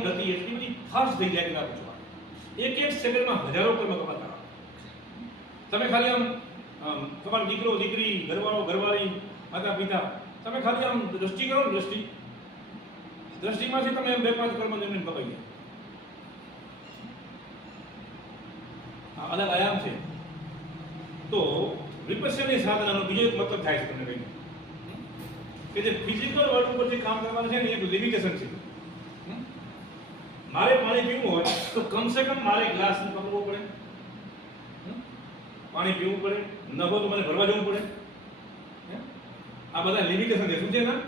ગતિ એટલી બધી ફાસ્ટ થઈ જાય કે ના પૂછો એક એક સેકન્ડમાં હજારો કર્મ હોય. તમે ખાલી આમ તમારો દીકરો, દીકરી, ઘરવાળો, ઘરવાળી, માતા પિતા, તમે ખાલી આમ દ્રષ્ટિ કરો ને દ્રષ્ટિ. દ્રષ્ટિમાંથી તમે બે પાંચ કર્મ જમીન પકડી જાય અલગ આયામ છે. તો વિપસ્યની સાધનાનો બીજો એક મતલબ થાય છે તમને કહી કે જે ફિઝિકલ વર્લ્ડ ઉપર જે કામ કરવાનું છે ને એક લિમિટેશન છે? મારે પાણી પીવું હોય, તો કમસે કમ મારે ગ્લાસ પકડવો પડે? પાણી પીવું પડે ન હોય તો મને ભરવા જવું પડે? આ બધા લિમિટેશન છે. શું છે ના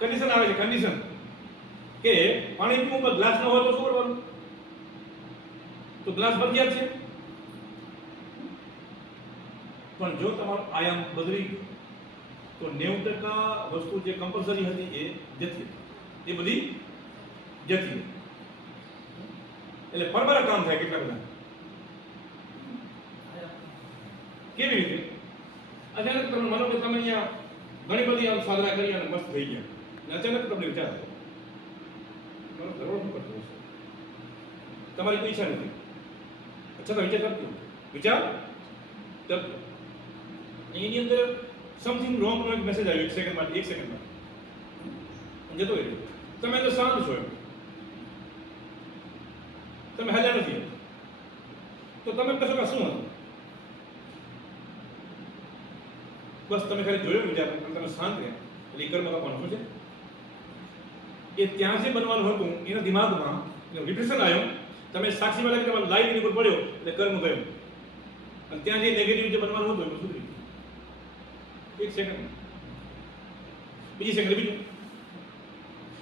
કન્ડિશન આવે છે કન્ડિશન કે પાણી પીવું પણ ગ્લાસ ન હોય તો શું કરવાનું? તો ગ્લાસ ફરજિયાત છે? પણ જો તમારો આયામ બદલી ગયો, તો નેવું ટકા વસ્તુ જે કમ્પલસરી હતી એ જતી એ બધી રહી. એટલે પરબરા કામ થાય કેટલા બધા? કેવી રીતે? અચાનક તમને માનો કે તમે અહીંયા ઘણી બધી આમ સાધના કરી અને મસ્ત થઈ ગયા. અને અચાનક તમને વિચાર થયો મારો ઘરવાળો શું કરતો હશે? તમારી કોઈ ઈચ્છા નથી. અચ્છા તો વિચાર કરતો વિચાર કરતો એની અંદર સમથિંગ રોંગ નો એક મેસેજ આવ્યો, એક સેકન્ડમાં એક સેકન્ડમાં જતો રહ્યો તમે તો શાંત છો એમ. તમે હાજર નથી. તો તમે કશો કે શું બસ તમે ખાલી જોયો વિચાર, અને તમે શાંત રહ્યા. એટલે એ કર્મ કાપવાનું શું છે? એ ત્યાં જે બનવાનું હતું, એના દિમાગમાં એનો રિપ્રેશન આવ્યો. તમે સાક્ષી વાળા તમારા લાઈવ એની ઉપર પડ્યો, એટલે કર્મ ગયો અને ત્યાં જે નેગેટિવ જે બનવાનું હતું, એમાં સુધરી ગયું એક સેકન્ડ બીજી સેકન્ડ બીજું.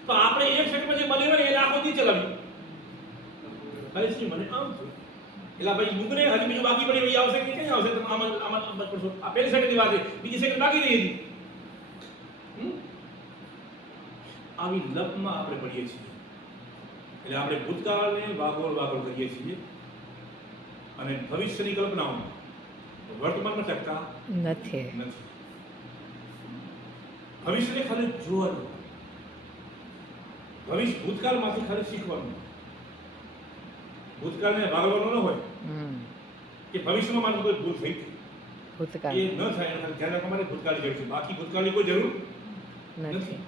તો આપણે એક સેકન્ડમાં જે બની હોય એને આખો દી ચલાવી હરીશજી મને આમ થયું એટલે ભાઈ ડુંગરે હજી બીજું બાકી પડી ભાઈ આવશે કે કઈ આવશે? તમે આમાં આમાં આમાં પડશો આ પહેલી સેકન્ડની વાત છે. બીજી સેકન્ડ બાકી રહી હતી. આવી લપમાં આપણે પડીએ છીએ. એટલે આપણે ભૂતકાળને વાગોળ વાગોળ કરીએ છીએ. અને ભવિષ્યની કલ્પનાઓ વર્તમાનમાં ટકતા નથી. નથી. ભવિષ્યને ખાલી જોવાનું. ભવિષ્ય ભૂતકાળમાંથી ખાલી શીખવાનું. ભૂતકાળને ભાગવાનું ન હોય કે ભવિષ્યમાં મારું કોઈ ભૂલ થઈ ભૂતકાળ. એ ન થાય ધ્યાન રાખવા માટે ભૂતકાળ જરૂર છે. બાકી ભૂતકાળની કોઈ જરૂર નથી.